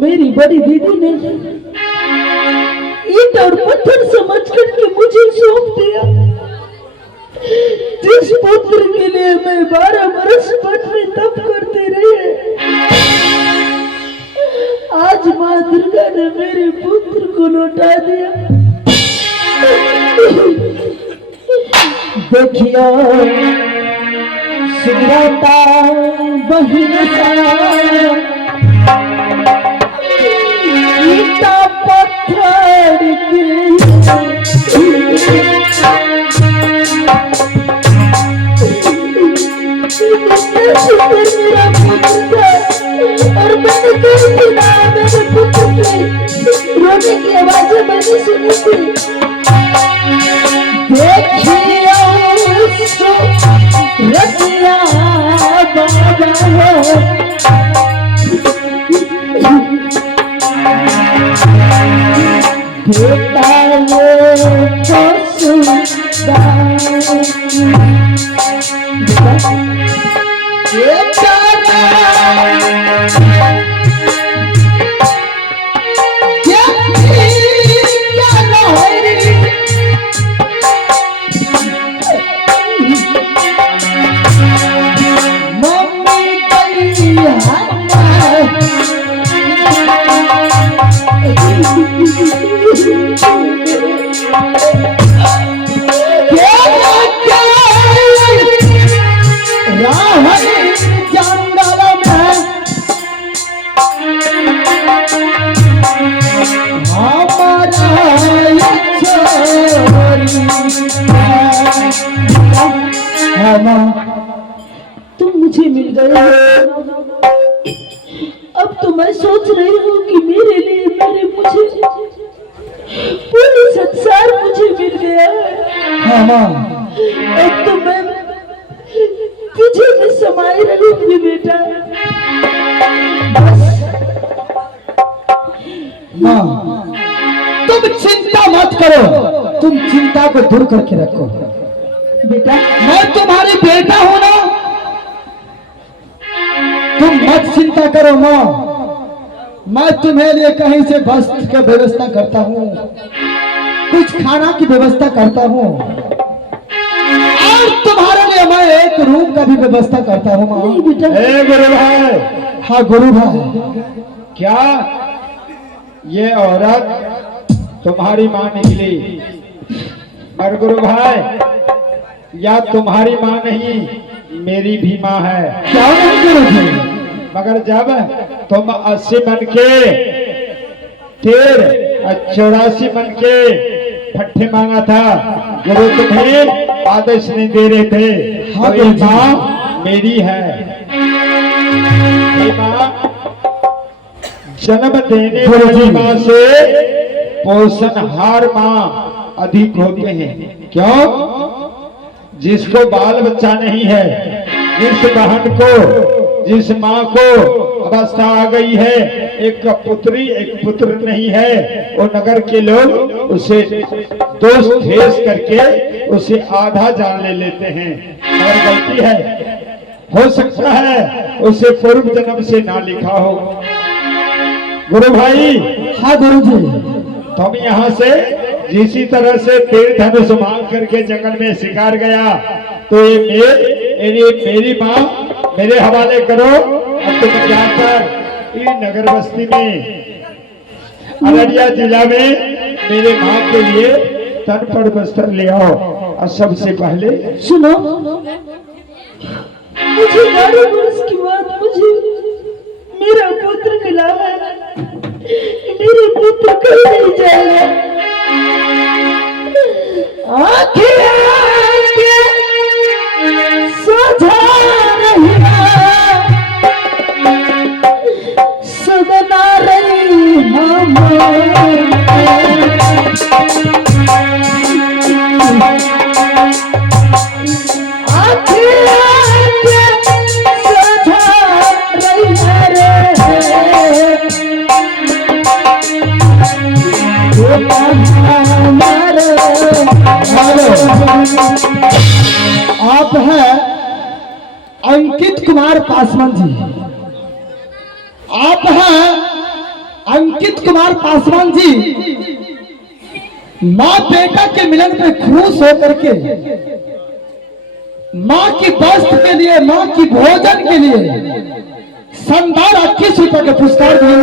मेरी बड़ी दीदी ने ईंट और पत्थर समझ करके मुझे सौंप दिया। जिस पुत्र के लिए मैं 12 वर्ष मठ में तप करते रहे, आज माँ दुर्गा ने मेरे पुत्र को लौटा दिया। देखियो सुरता बहिन ईटा पत्थर के मेरा पुत्र था और मैंने कई दिन मेरे पुत्र के रोने की आवाजें मैंने सुनी थी। देखियो रतिया बाबा बेटा वो तुम मुझे मिल गए। अब तो मैं सोच रही हूँ कि मेरे लिए मुझे पूरा संसार मुझे मिल गया है। अब तो मैं तुझे में समाये रहूंगी बेटा। माँ तुम चिंता मत करो, तुम चिंता को दूर करके रखो बेटा। मैं तुम्हारी बेटा हूं ना, तुम मत चिंता करो माँ। मैं तुम्हें लिए कहीं से वस्त्र की व्यवस्था करता हूँ, कुछ खाना की व्यवस्था करता हूँ और तुम्हारे लिए मैं एक रूम का भी व्यवस्था करता हूँ माँ। गुरु भाई। हाँ गुरु भाई। क्या ये औरत तुम्हारी माँ निकली? पर गुरु भाई या तुम्हारी माँ नहीं, मेरी भी माँ है। क्या नहीं गुरु जी? मगर जब तुम 80 मन के तीर 84 मन के फट्टे मांगा था, गुरु तुम्हें आदेश नहीं दे रहे थे। हाँ, तो ये माँ मेरी है। ये माँ जन्म देने वाली माँ से पोषणहार माँ अधिक होते हैं। क्यों? जिसको बाल बच्चा नहीं है, जिस बहन को, जिस माँ को अवस्था आ गई है, एक पुत्री एक पुत्र नहीं है, वो नगर के लोग उसे दोष ठेस करके उसे आधा जान ले लेते हैं। और गलती है, हो सकता है उसे पूर्व जन्म से ना लिखा हो। गुरु भाई। हाँ गुरु जी। तुम यहाँ से जिसी तरह से तीर धनुष मांग करके जंगल में शिकार गया, तो ये मेरी माँ मेरे हवाले करो। अब तुम जाकर ये नगर बस्ती में अररिया जिला में मेरे माँ के लिए तन पर वस्त्र ले आओ। और सबसे पहले सुनो, मुझे 12 वर्ष के बाद मुझे मेरा पुत्र मिला है। मेरे पुत्र कहीं नहीं जाएगा। आंखें आंखें सोझा रहिया, सदना रही हम। आंखें आंखें सोझा रहिया रे, आप हैं अंकित कुमार पासवान जी। आप हैं अंकित कुमार पासवान जी माँ बेटा के मिलन पे खुश होकर के माँ की वस्त्र के लिए, माँ की भोजन के लिए शानदार 21 रुपए के पुरस्कार दिए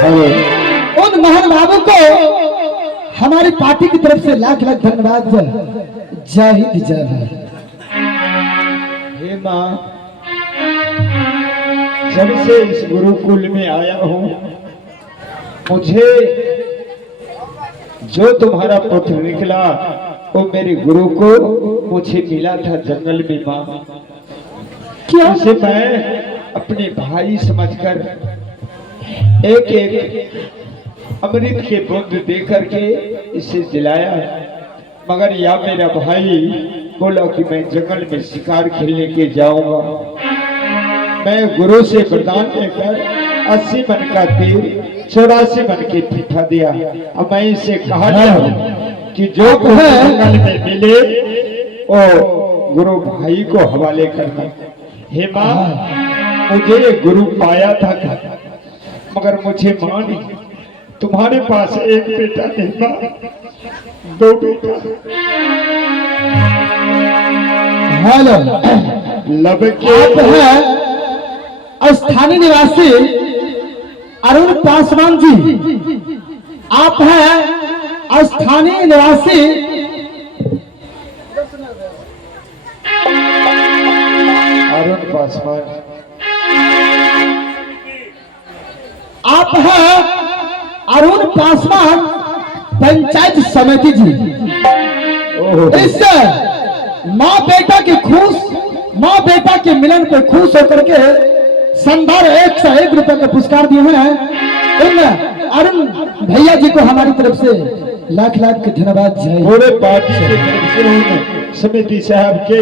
हैं। उन मोहन बाबू को हमारी पार्टी की तरफ से लाख लाख धन्यवाद। जय हिंद जय भारत। हे माँ, जब से इस गुरुकुल में आया हूँ, मुझे जो तुम्हारा पुत्र निकला वो मेरे गुरु को मुझे मिला था जंगल में माँ। क्या उसे मैं अपने भाई समझकर एक एक अमृत के बूंद दे करके इसे जिलाया, मगर या मेरा भाई बोला कि मैं जंगल में शिकार खेलने के जाऊंगा। मैं गुरु से वरदान लेकर 80 मन का तीर 84 मन के पीठा दिया। अब मैं इसे कहा कि जो जंगल में मिले वो गुरु भाई को हवाले करना। हे माँ, मुझे ये गुरु पाया था मगर मुझे माँ नहीं, तुम्हारे पास एक बेटा नहीं माँ, 2 बेटा। हेलो, लब आप के है स्थानीय निवासी अरुण पासवान जी। आप हैं स्थानीय निवासी अरुण पासवान। आप हैं अरुण पासवान पंचायत समिति जी। इससे माँ बेटा के मिलन पे खुश होकर के शानदार 101 रुपए का पुरस्कार दिए हैं। इन अरुण भैया जी को हमारी तरफ से लाख लाख के धन्यवाद। पूरे पार्टी की तरफ से समिति साहब के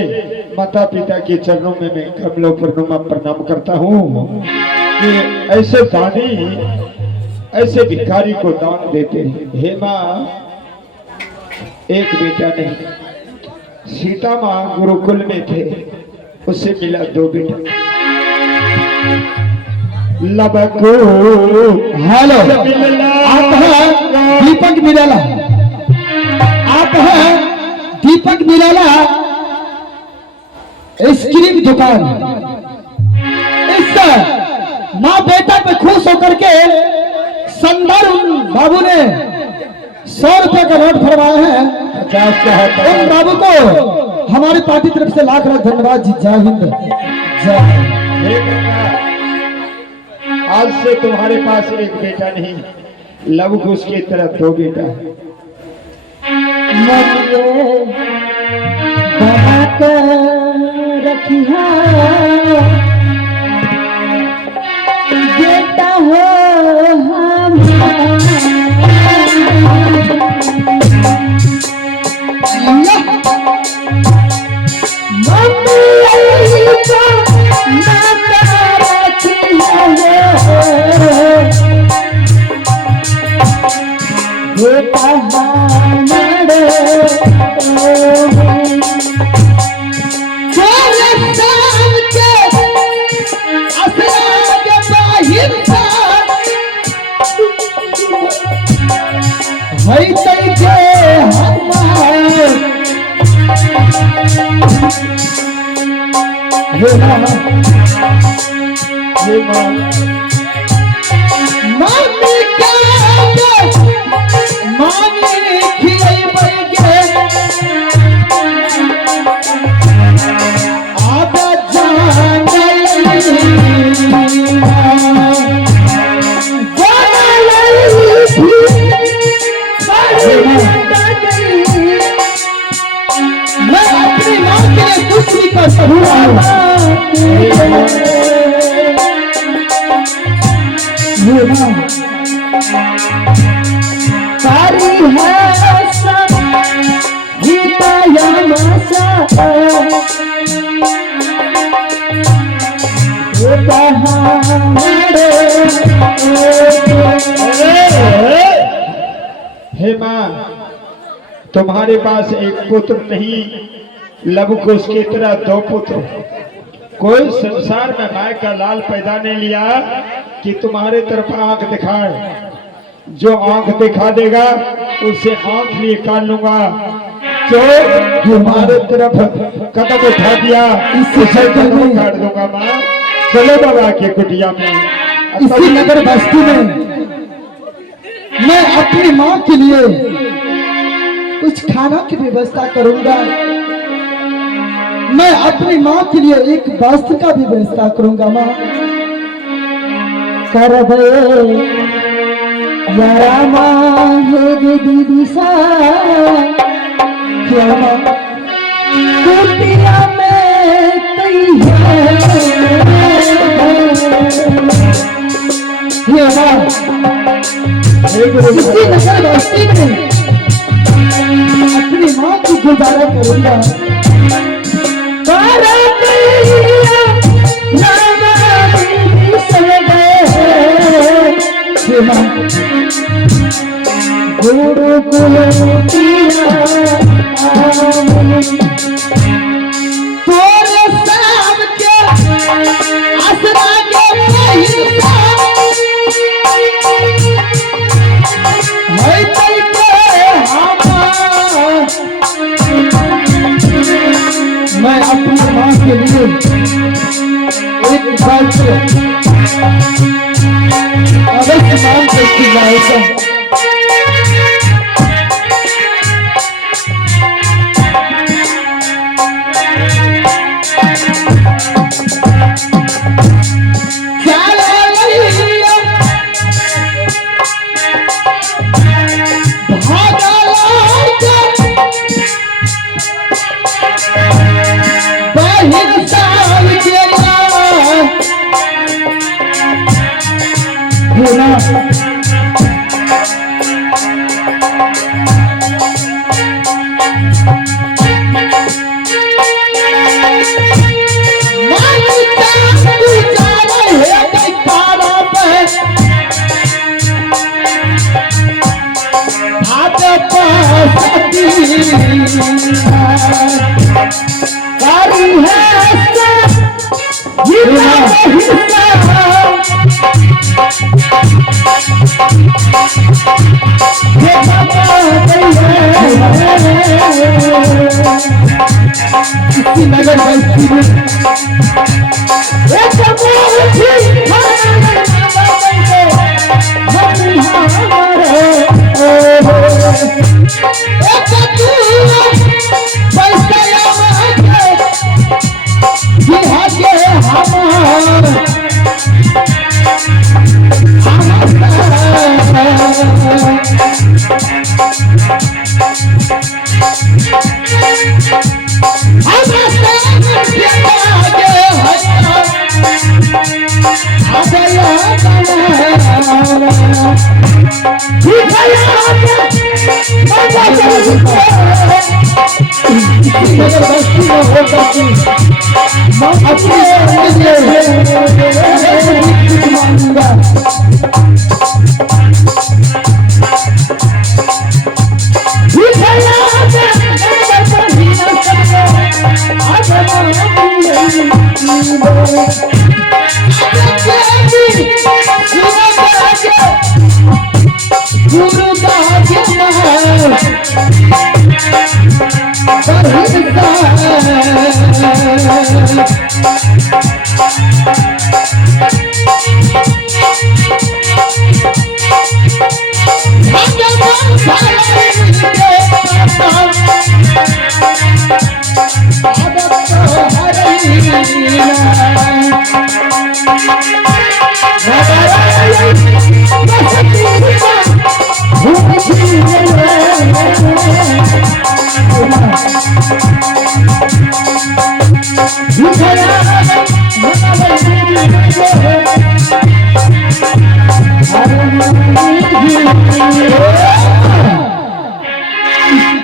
माता पिता के चरणों में मैं कमलों पर प्रणाम करता हूँ कि ऐसे दानी, ऐसे भिखारी को दान देते हैं। हे माँ, एक बेटा नहीं, सीता माँ गुरुकुल में थे, उससे मिला 2 बेटा। लबको हेलो, आप हैं दीपक निराला। आप हैं दीपक निराला आइसक्रीम दुकान। इससे माँ बेटा पे खुश होकर के संदर बाबू ने 100 रुपए का नोट फरमाया है। 50 का है। उन बाबू को हमारी पार्टी तरफ से लाख लाख धन्यवाद जी। जय हिंद जय भारत। आज से तुम्हारे पास एक बेटा नहीं, लव कुश की तरह 2 बेटा। बना कर रखिया बेटा हो हे माँ, तुम्हारे पास एक पुत्र नहीं, लव कुश की तरह 2 पुत्र। कोई संसार में माँ का लाल पैदा नहीं लिया कि तुम्हारे तरफ आंख दिखाए। जो आंख दिखा देगा उससे आंख निकाल लूंगा। जो तुम्हारे तरफ कदम उठा दिया उसे कदम काट दूंगा। माँ चलो बाबा की कुटिया में। इसी नगर बस्ती में मैं अपनी माँ के लिए कुछ खाना की व्यवस्था करूंगा। मैं अपनी माँ के लिए एक वस्त्र का भी व्यवस्था करूंगा। माँ कर यारा माँ है दीदी सा क्या कुटिया में तैयार इसी नगर बस्ती में अपनी माँ की गुजारा करूंगा। गुरु तोरे साम के आसरा के मैं अपनी माँ के लिए एक वस्त्र अवश्य मांग सकती हूँ। नगर बस्ती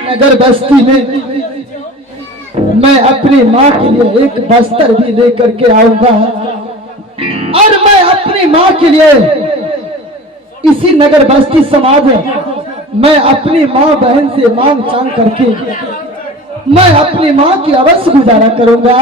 नगर बस्ती में मैं अपनी माँ के लिए एक बस्तर भी लेकर के आऊंगा और मैं अपनी माँ के लिए इसी नगर बस्ती समाज में मैं अपनी माँ बहन से मांग चांग करके मैं अपनी माँ की अवश्य गुजारा करूंगा।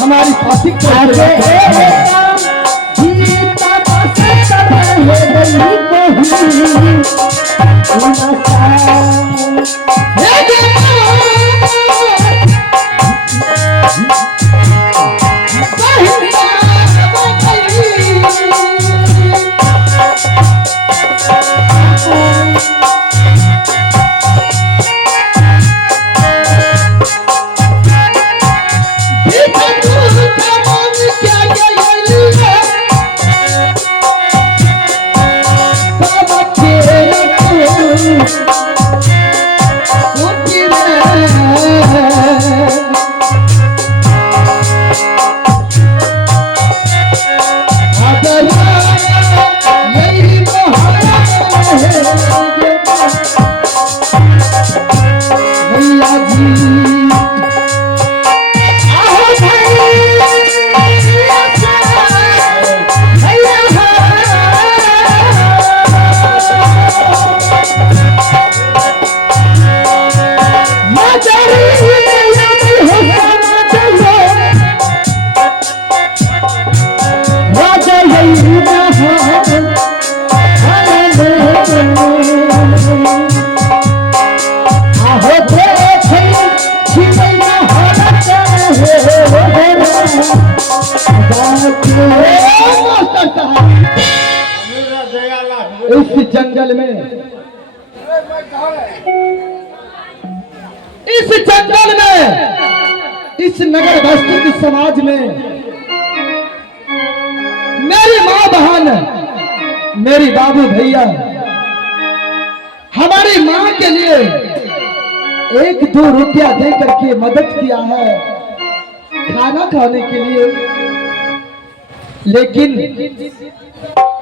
हमारी पासिक इस जंगल में, इस जंगल में, इस नगर बस्ती के समाज में मेरी माँ बहन, मेरी बाबू भैया हमारी माँ के लिए 1-2 रुपया दे करके मदद किया है खाना खाने के लिए, लेकिन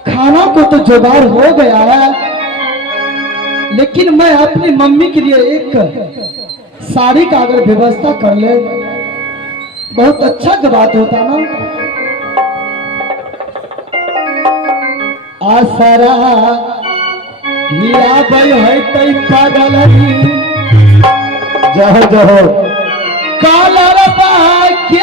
खाना को तो जुगाड़ हो गया है, लेकिन मैं अपनी मम्मी के लिए एक साड़ी का अगर व्यवस्था कर ले बहुत अच्छा की बात होता ना। आसरा हीरा बई है तई पागल जहो जहो काला रबा के